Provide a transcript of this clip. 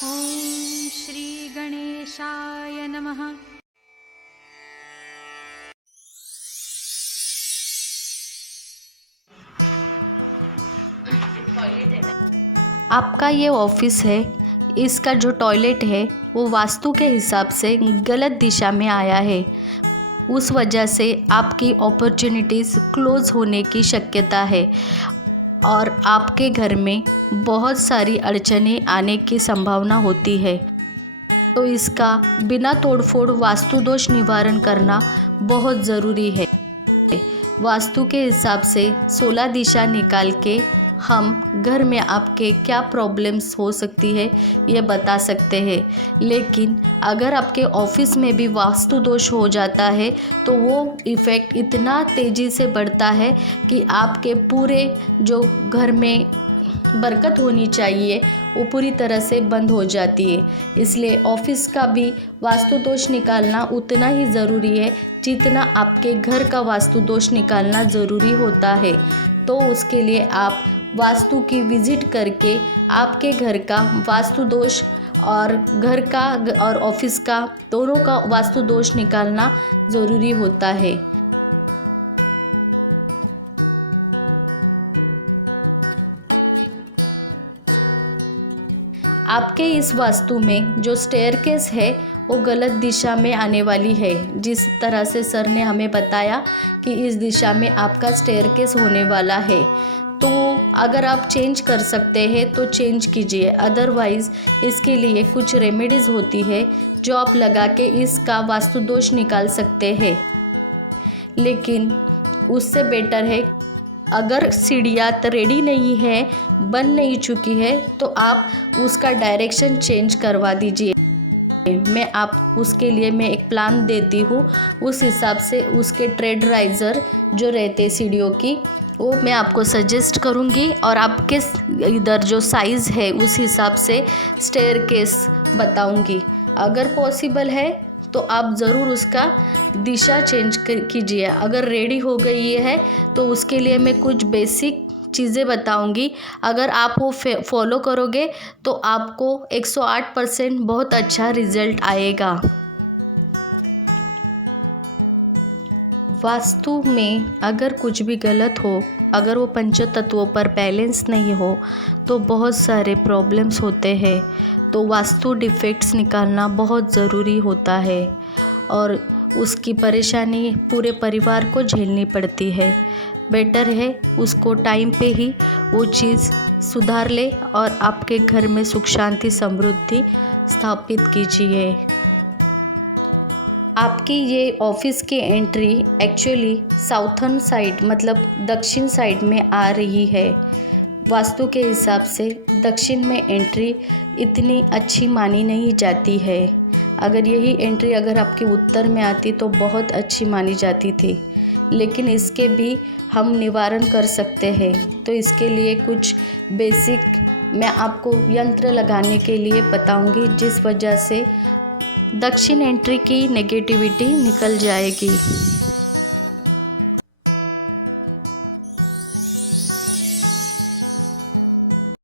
ॐ श्री गणेशाय नमः। आपका ये ऑफिस है, इसका जो टॉयलेट है वो वास्तु के हिसाब से गलत दिशा में आया है। उस वजह से आपकी अपॉर्चुनिटीज़ क्लोज़ होने की शक्यता है और आपके घर में बहुत सारी अड़चनें आने की संभावना होती है। तो इसका बिना तोड़फोड़ वास्तु दोष निवारण करना बहुत ज़रूरी है। वास्तु के हिसाब से 16 दिशा निकाल के हम घर में आपके क्या प्रॉब्लम्स हो सकती है ये बता सकते हैं। लेकिन अगर आपके ऑफिस में भी वास्तु दोष हो जाता है तो वो इफ़ेक्ट इतना तेज़ी से बढ़ता है कि आपके पूरे जो घर में बरकत होनी चाहिए वो पूरी तरह से बंद हो जाती है। इसलिए ऑफिस का भी वास्तु दोष निकालना उतना ही ज़रूरी है जितना आपके घर का वास्तु दोष निकालना ज़रूरी होता है। तो उसके लिए आप वास्तु की विज़िट करके आपके घर का वास्तु दोष और घर का और ऑफिस का दोनों का वास्तु दोष निकालना ज़रूरी होता है। आपके इस वास्तु में जो स्टेयरकेस है वो गलत दिशा में आने वाली है। जिस तरह से सर ने हमें बताया कि इस दिशा में आपका स्टेयरकेस होने वाला है, तो अगर आप चेंज कर सकते हैं तो चेंज कीजिए। अदरवाइज़ इसके लिए कुछ रेमेडीज़ होती है जो आप लगा के इसका वास्तु दोष निकाल सकते हैं। लेकिन उससे बेटर है, अगर सीढ़ियाँ रेडी नहीं है, बन नहीं चुकी है, तो आप उसका डायरेक्शन चेंज करवा दीजिए। मैं आप उसके लिए मैं एक प्लान देती हूँ, उस हिसाब से उसके ट्रेड राइज़र जो रहते सीढ़ियों की वो मैं आपको सजेस्ट करूँगी और आपके इधर जो साइज़ है उस हिसाब से स्टेयरकेस बताऊँगी। अगर पॉसिबल है तो आप ज़रूर उसका दिशा चेंज कीजिए। अगर रेडी हो गई है तो उसके लिए मैं कुछ बेसिक चीज़ें बताऊंगी। अगर आप वो फॉलो करोगे तो आपको 108% बहुत अच्छा रिज़ल्ट आएगा। वास्तु में अगर कुछ भी गलत हो, अगर वो पंच तत्वों पर बैलेंस नहीं हो तो बहुत सारे प्रॉब्लम्स होते हैं। तो वास्तु डिफेक्ट्स निकालना बहुत ज़रूरी होता है और उसकी परेशानी पूरे परिवार को झेलनी पड़ती है। बेटर है उसको टाइम पे ही वो चीज़ सुधार ले और आपके घर में सुख शांति समृद्धि स्थापित कीजिए। आपकी ये ऑफिस की एंट्री एक्चुअली साउथर्न साइड मतलब दक्षिण साइड में आ रही है। वास्तु के हिसाब से दक्षिण में एंट्री इतनी अच्छी मानी नहीं जाती है। अगर यही एंट्री अगर आपके उत्तर में आती तो बहुत अच्छी मानी जाती थी। लेकिन इसके भी हम निवारण कर सकते हैं। तो इसके लिए कुछ बेसिक मैं आपको यंत्र लगाने के लिए बताऊंगी, जिस वजह से दक्षिण एंट्री की नेगेटिविटी निकल जाएगी।